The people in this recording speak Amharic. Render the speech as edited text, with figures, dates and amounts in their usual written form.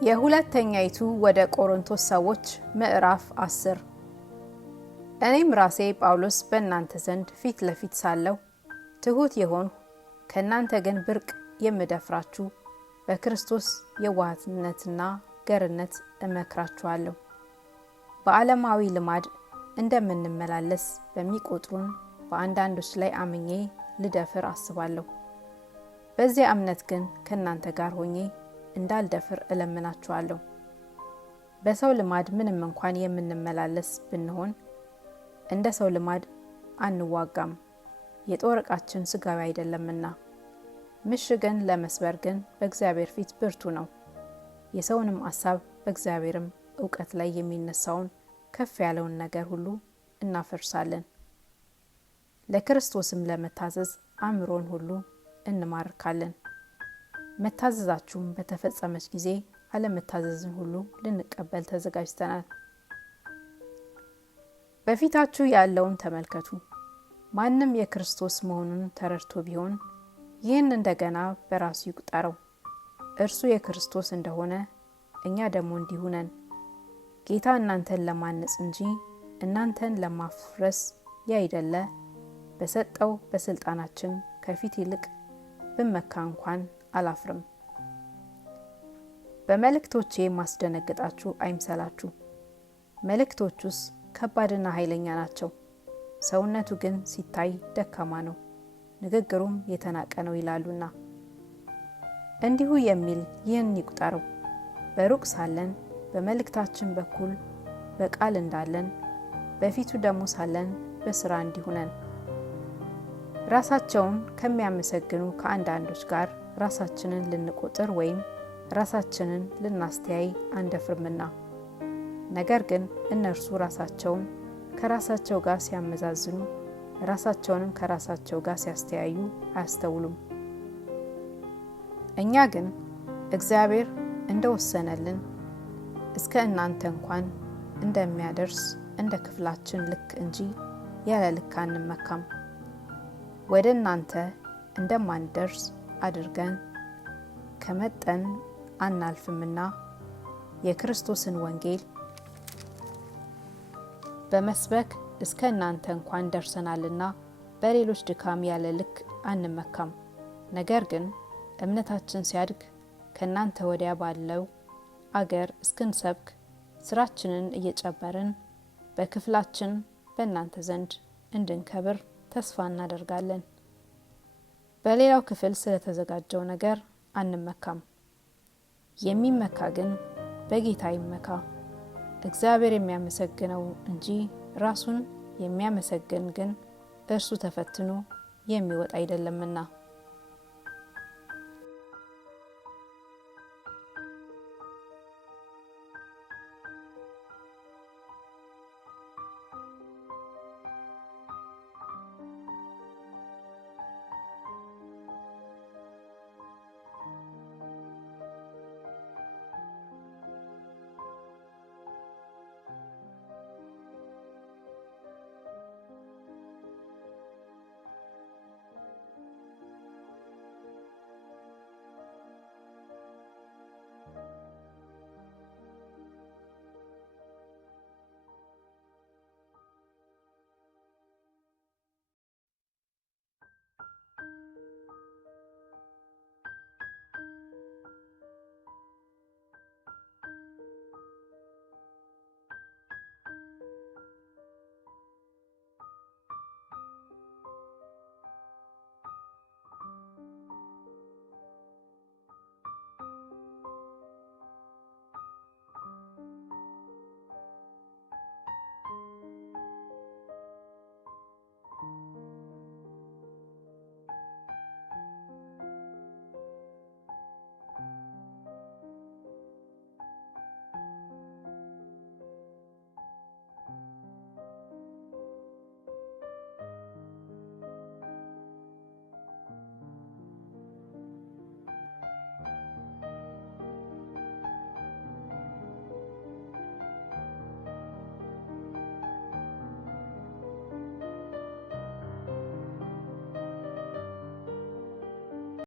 የሁለተኛይቱ ወደ ቆሮንቶስ ሰዎች ምዕራፍ 10 እኔም ራሴ ጳውሎስ በእናንተ ዘንድ ፊት ለፊት ሳለሁ ትሁት የሆንሁ ከእናንተ ግን ብርቅ የምደፍራችሁ በክርስቶስ የዋህነትና ገርነት እመክራችኋለሁ። በዓለማዊ ልማድ እንደምንመላለስ በሚቆጥሩን በአንዳንዶች ላይ አምኜ ልደፍር አስባለሁ። በዚያ እምነት ግን ከእናንተ ጋር ሆኜ እንዳልደፍር እለምናችኋለሁ። በሰው ልማድ ምንም እንኳን የምንመላለስ ብንሆን እንደ ሰው ልማድ አንዋጋም፣ የጦር ዕቃችን ሥጋዊ አይደለምና። ምሽግን ለመስበር ግን በእግዚአብሔር ፊት ብርቱ ነው። የሰውንም አሳብ በእግዚአብሔርም እውቀት ላይ የሚነሳውን ከፍ ያለውን ነገር ሁሉ እናፈርሳለን። ለክርስቶስም ለመታዘዝ አእምሮን ሁሉ እንማርካለን። መታዘዛችሁም በተፈጸመች ጊዜ አለመታዘዝን ሁሉ ልንቀበል ተዘጋጅተናል። በፊታችሁ ያለውን ተመልከቱ። ማንም የክርስቶስ መሆኑን ተረድቶ ቢሆን ይህን እንደገና በራሱ ይቁጠረው። እርሱ የክርስቶስ እንደሆነ እኛ ደግሞ እንዲሁ ነን። ጌታ እናንተን ለማነጽ እንጂ እናንተን ለማፍረስ ያይደለ በሰጠው በስልጣናችን ከፊት ይልቅ ብመካ እንኳን አላፍርም። በመልእክቶቼ ማስደነግጣችሁ አይምሰላችሁ። መልእክቶቹስ ከባድና ኃይለኛ ናቸው፣ ሰውነቱ ግን ሲታይ ደካማ ነው፣ ንግግሩም የተናቀ ነው ይላሉና። እንዲሁ የሚል ይህን ይቁጠረው። በሩቅ ሳለን በመልእክታችን በኩል በቃል እንዳለን በፊቱ ደግሞ ሳለን በሥራ እንዲሁ ነን። ራሳቸውን ከሚያመሰግኑ ከአንዳንዶች ጋር ራሳችንን ልንቆጥር ወይም ራሳችንን ልናስተያይ አንደፍርምና። ነገር ግን እነርሱ ራሳቸውን ከራሳቸው ጋር ሲያመዛዝኑ ራሳቸውንም ከራሳቸው ጋር ሲያስተያዩ አያስተውሉም። እኛ ግን እግዚአብሔር እንደወሰነልን እስከ እናንተ እንኳን እንደሚያደርስ እንደ ክፍላችን ልክ እንጂ ያለ ልክ አንመካም። ወደ እናንተ እንደማንደርስ አድርገን ከመጠን አናልፍምና የክርስቶስን ወንጌል በመስበክ እስከ እናንተ እንኳን ደርሰናልና በሌሎች ድካም ያለ ልክ አንመካም። ነገር ግን እምነታችን ሲያድግ ከእናንተ ወዲያ ባለው አገር እስክንሰብክ ስራችንን እየጨበርን በክፍላችን በእናንተ ዘንድ እንድንከብር ተስፋ እናደርጋለን። በሌላው ክፍል ስለተዘጋጀው ነገር አንመካም። የሚመካ ግን በጌታ ይመካ። እግዚአብሔር የሚያመሰግነው እንጂ ራሱን የሚያመሰግን ግን እርሱ ተፈትኖ የሚወጣ አይደለምና።